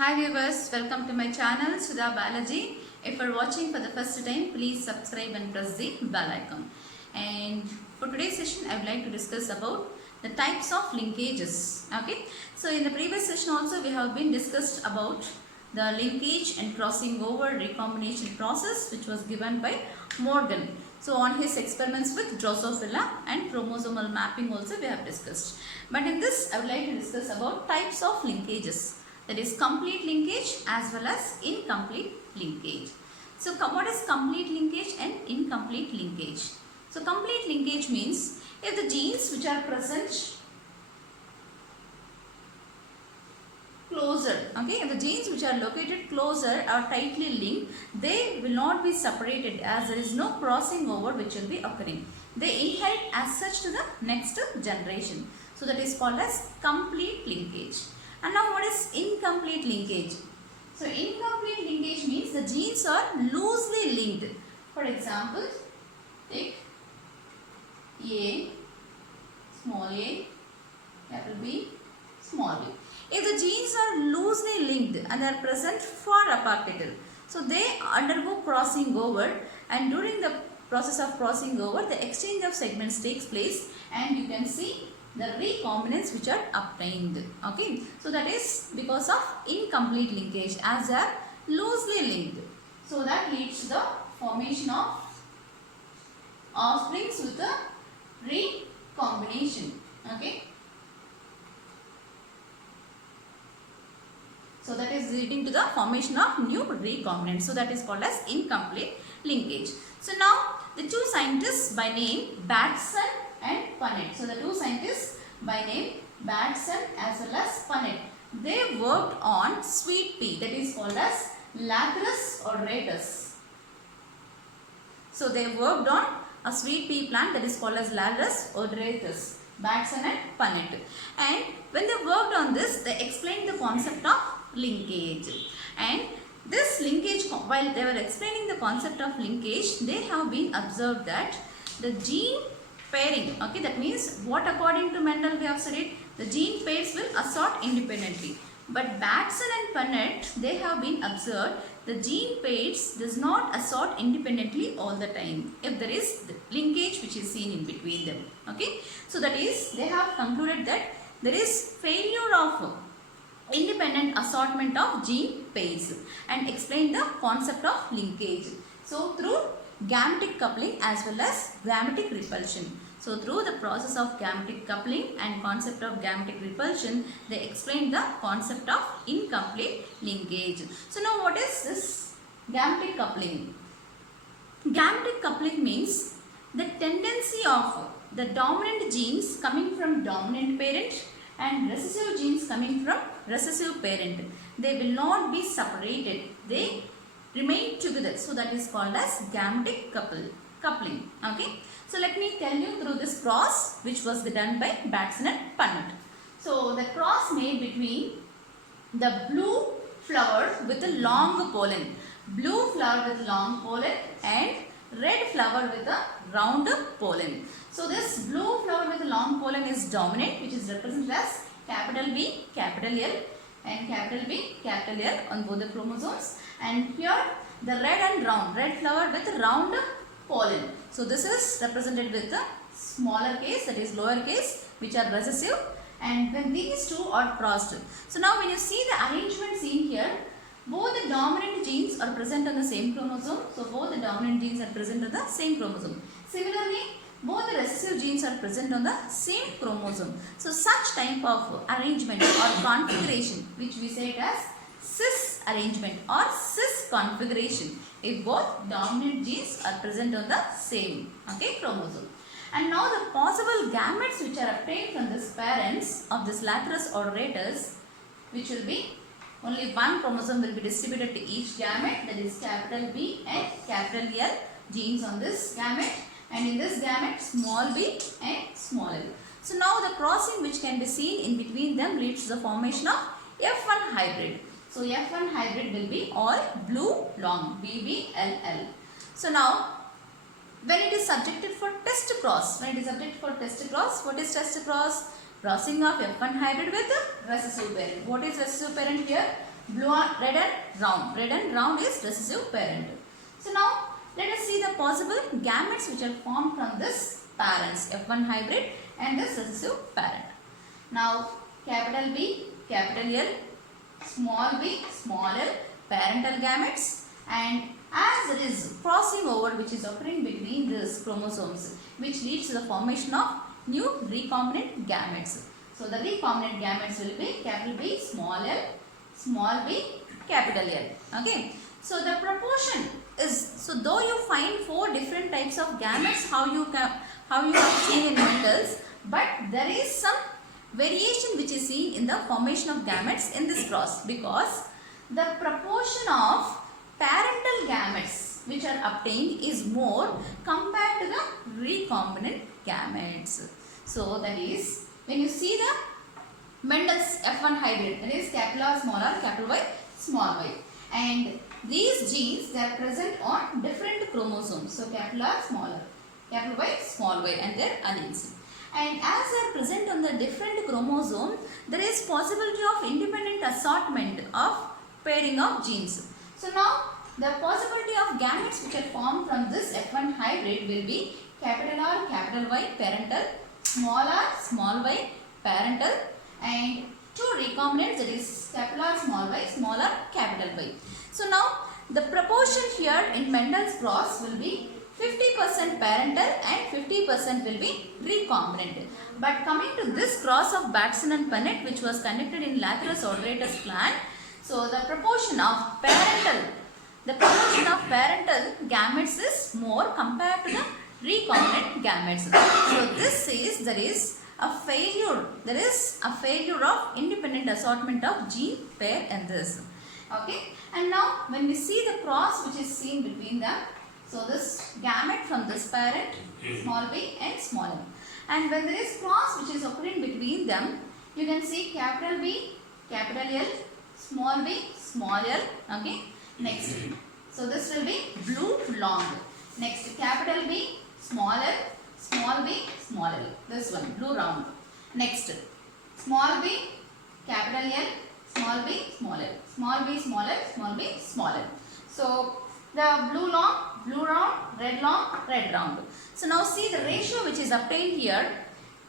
Hi viewers, welcome to my channel Sudha Balaji. If you are watching for the first time, please subscribe and press the bell icon. And for today's session, I would like to discuss about the types of linkages. Okay, so in the previous session also we have been discussed about the linkage and crossing over recombination process, which was given by Morgan. So on his experiments with Drosophila and chromosomal mapping also we have discussed. But in this, I would like to discuss about types of linkages. That is complete linkage as well as incomplete linkage. So what is complete linkage and incomplete linkage? So complete linkage means if the genes which are present closer, okay, if the genes which are located closer are tightly linked, they will not be separated as there is no crossing over which will be occurring. They inherit as such to the next generation. So that is called as complete linkage. And now what is incomplete linkage? So incomplete linkage means the genes are loosely linked. For example, take A, small a, capital B, small b. If the genes are loosely linked and they are present far apart little, so they undergo crossing over, and during the process of crossing over, the exchange of segments takes place and you can see the recombinants which are obtained. Okay, so that is because of incomplete linkage as they are loosely linked. So that leads to the formation of offsprings with a recombination. Okay, so that is leading to the formation of new recombinants. So that is called as incomplete linkage. So now the two scientists by name Batson and Punnett. So the two scientists by name Batson as well as Punnett, they worked on sweet pea, that is called as Lathyrus auratus. So they worked on a sweet pea plant that is called as Lathyrus auratus, Batson and Punnett. And when they worked on this, they explained the concept of linkage. And this linkage, while they were explaining the concept of linkage, they have been observed that the gene pairing, okay, that means what according to Mendel we have studied, the gene pairs will assort independently. But Batson and Punnett, they have been observed the gene pairs does not assort independently all the time if there is the linkage which is seen in between them. Okay, so that is, they have concluded that there is failure of independent assortment of gene pairs and explain the concept of linkage. So through gametic coupling as well as gametic repulsion. So through the process of gametic coupling and concept of gametic repulsion, they explain the concept of incomplete linkage. So now what is this gametic coupling? Gametic coupling means the tendency of the dominant genes coming from dominant parent and recessive genes coming from recessive parent. They will not be separated. They remain together. So that is called as gametic coupling. Okay. So let me tell you through this cross which was done by Batson and Punnett. So the cross made between the blue flower with a long pollen, blue flower with long pollen and red flower with a round pollen. So this blue flower with a long pollen is dominant, which is represented as capital B, capital L and capital B, capital L on both the chromosomes. And here the red and round, red flower with round pollen. So this is represented with the smaller case, that is lower case, which are recessive, and when these two are crossed. So now when you see the arrangement seen here, both the dominant genes are present on the same chromosome. So both the dominant genes are present on the same chromosome. Similarly, both the recessive genes are present on the same chromosome. So such type of arrangement or configuration, which we say it as cis arrangement or cis configuration, if both dominant genes are present on the same, okay, chromosome. And now the possible gametes which are obtained from this parents of this Lathyrus auratus, which will be only one chromosome will be distributed to each gamete, that is capital B and capital L genes on this gamete, and in this gamete small b and small l. So now the crossing which can be seen in between them leads to the formation of F1 hybrid. So F1 hybrid will be all blue long BBLL. So now when it is subjected for test cross, what is test cross? Crossing of F1 hybrid with recessive parent. What is recessive parent here? red and round. Red and round is recessive parent. So now let us see the possible gametes which are formed from this parents F1 hybrid and this recessive parent. Now capital B, capital L, small b, small l, parental gametes, and as there is crossing over which is occurring between these chromosomes which leads to the formation of new recombinant gametes. So the recombinant gametes will be capital B, small b, capital L. Okay. So the proportion is, so though you find 4 different types of gametes how you have seen in Mendel's, but there is some variation which is seen in the formation of gametes in this cross, because the proportion of parental gametes which are obtained is more compared to the recombinant gametes. So that is, when you see the Mendel's F1 hybrid, that is capital R, capital Y, small y, and these genes, they are present on different chromosomes. So capital R, capital Y, small y, and their alleles. And as they are present on the different chromosomes, there is possibility of independent assortment of pairing of genes. So now the possibility of gametes which are formed from this F1 hybrid will be capital R, capital Y, parental, r, small y, parental, and 2 recombinants, that is capital R, small r, capital Y. So now the proportion here in Mendel's cross will be 50% parental and 50% will be recombinant. But coming to this cross of Batson and Punnett which was conducted in Lathyrus odoratus plant, so the proportion of parental gametes is more compared to the recombinant gametes. So this says there is a failure of independent assortment of gene pair in this. Okay, and now when we see the cross which is seen between them, so this gamete from this parent, small b and small m, and when there is cross which is occurring between them, you can see capital B, capital L, small b, small l. Okay, next, so this will be blue long. Next, capital B, small l, small b, small l. This one, blue round. Next, small b, capital L, small b, small l, small b, small l, small b, small l. So the blue long, blue round, red long, red round. So now see the ratio which is obtained here,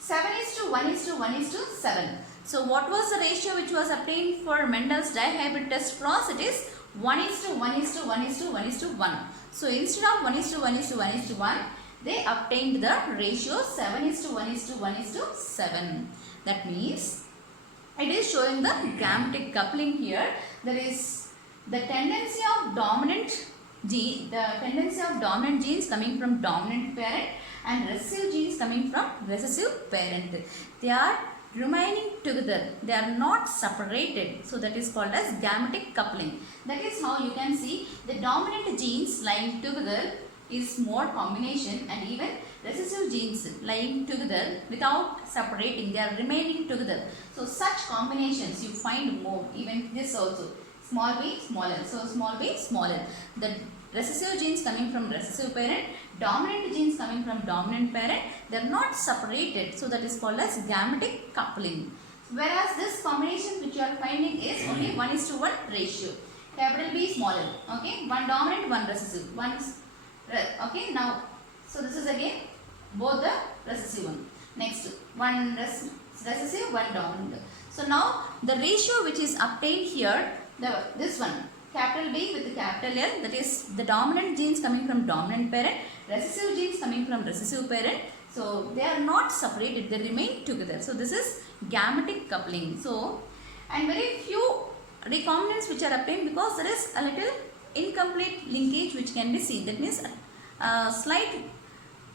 7:1:1:7. So what was the ratio which was obtained for Mendel's dihybrid test cross? It is 1:1:1:1:1. So instead of 1:1:1:1, they obtained the ratio 7:1:1:7. That means it is showing the gametic coupling here. There is the tendency of dominant genes coming from dominant parent and recessive genes coming from recessive parent. They are remaining together. They are not separated. So that is called as gametic coupling. That is how you can see the dominant genes lying together is more combination, and even recessive genes lying together without separating, they are remaining together. So such combinations you find more, even this also, small b, small l. So small b, small l. The recessive genes coming from recessive parent, dominant genes coming from dominant parent, they are not separated. So that is called as gametic coupling. Whereas this combination which you are finding is only 1:1 ratio. Capital B, small l. Okay, one dominant, one recessive. Okay, now, so this is again both the recessive one. Next, one recessive, one dominant. So now the ratio which is obtained here, this one, capital B with the capital L, that is the dominant genes coming from dominant parent, recessive genes coming from recessive parent. So they are not separated, they remain together. So this is gametic coupling. So, and very few recombinants which are obtained because there is a little incomplete linkage which can be seen. That means slight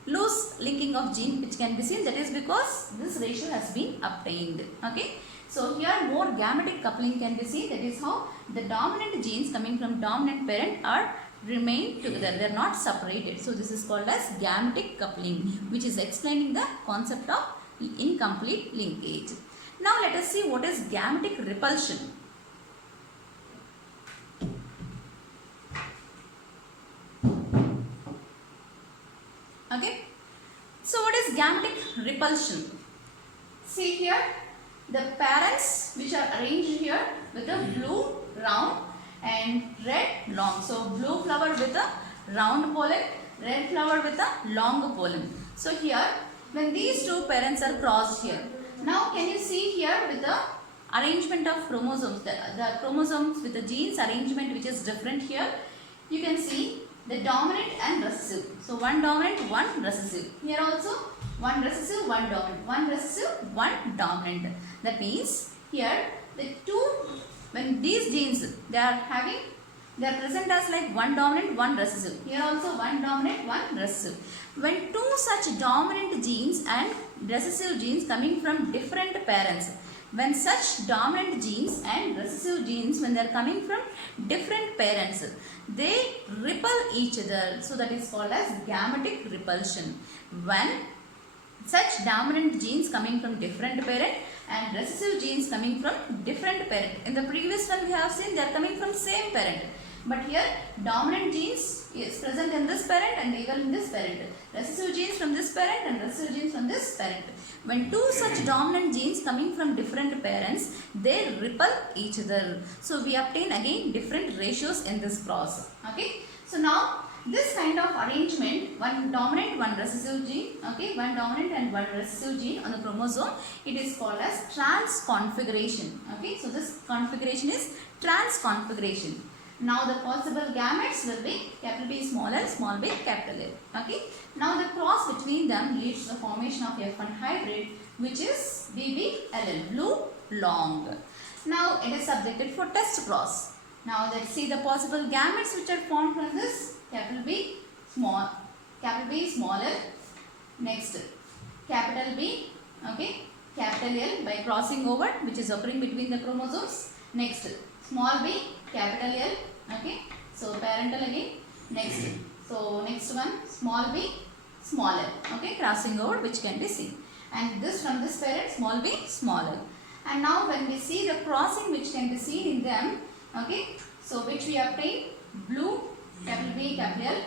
loose linking of gene which can be seen. That is because this ratio has been obtained. Okay. So here more gametic coupling can be seen. That is how the dominant genes coming from dominant parent are remain together. They are not separated. So this is called as gametic coupling, which is explaining the concept of incomplete linkage. Now let us see what is gametic repulsion. Okay. So what is gametic repulsion? See here, the parents which are arranged here with a blue, round and red long. So blue flower with a round pollen, red flower with a long pollen. So here when these two parents are crossed here, now can you see here with the arrangement of chromosomes, the chromosomes with the genes arrangement which is different here, you can see the dominant and recessive. So one dominant, one recessive. Here also one recessive, one dominant, one recessive, one dominant. That means here the two, when these genes they are present as like one dominant, one recessive. Here also one dominant, one recessive. When two such dominant genes and recessive genes coming from different parents, when such dominant genes and recessive genes, when they are coming from different parents, they repel each other. So that is called as gametic repulsion. When such dominant genes coming from different parent and recessive genes coming from different parent. In the previous one we have seen they are coming from same parent. But here dominant genes is present in this parent and even in this parent. Recessive genes from this parent and recessive genes from this parent. When two such dominant genes coming from different parents, they repel each other. So we obtain again different ratios in this process. Okay. So now this kind of arrangement, one dominant, one recessive gene, okay, one dominant and one recessive gene on the chromosome, it is called as transconfiguration. Okay. So this configuration is transconfiguration. Now the possible gametes will be capital B small l, small b capital L. Okay. Now the cross between them leads to the formation of F1 hybrid, which is BBLL, blue long. Now it is subjected for test cross. Now let's see the possible gametes which are formed from this. Capital B small l, next capital B, okay, capital L by crossing over which is occurring between the chromosomes. Next small b, capital L, okay, so parental again. Next, so next one small b, small l, okay, crossing over which can be seen, and this from this parent small b, small l. And now when we see the crossing which can be seen in them, okay, so which we obtain blue, capital B, capital L,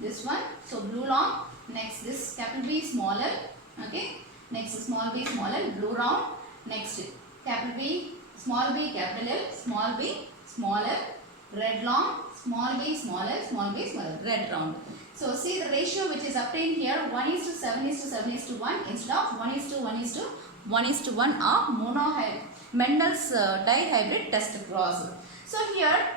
this one, so blue long. Next this capital B, small l, okay, next small b, small l, blue round. Next capital B, small b, capital L, small b, small l, red long, small b, small l, small b, small l, red round. So see the ratio which is obtained here, 1:7:7:1 instead of 1:1:1:1 of Mendel's dihybrid test cross. So here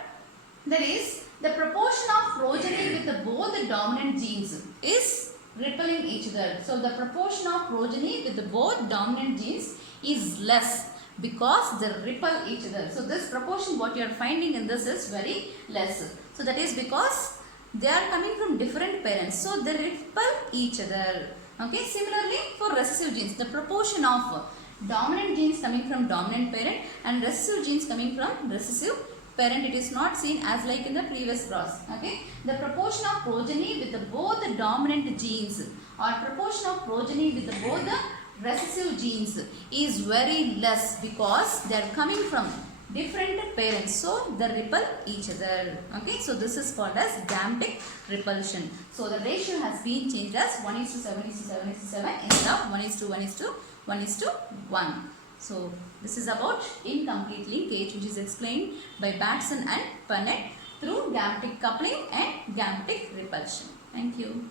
there is the proportion of progeny with the both the dominant genes is repelling each other. So the proportion of progeny with the both dominant genes is less because they repel each other. So this proportion what you are finding in this is very less. So that is because they are coming from different parents. So they repel each other. Okay. Similarly for recessive genes, the proportion of dominant genes coming from dominant parent and recessive genes coming from recessive parent, it is not seen as like in the previous cross. Okay. The proportion of progeny with the both the dominant genes or proportion of progeny with the both the recessive genes is very less because they are coming from different parents, so they repel each other. Okay, so this is called as gametic repulsion. So the ratio has been changed as 1:7:7:7 instead of 1:1:1:1. So this is about incomplete linkage, which is explained by Batson and Punnett through gametic coupling and gametic repulsion. Thank you.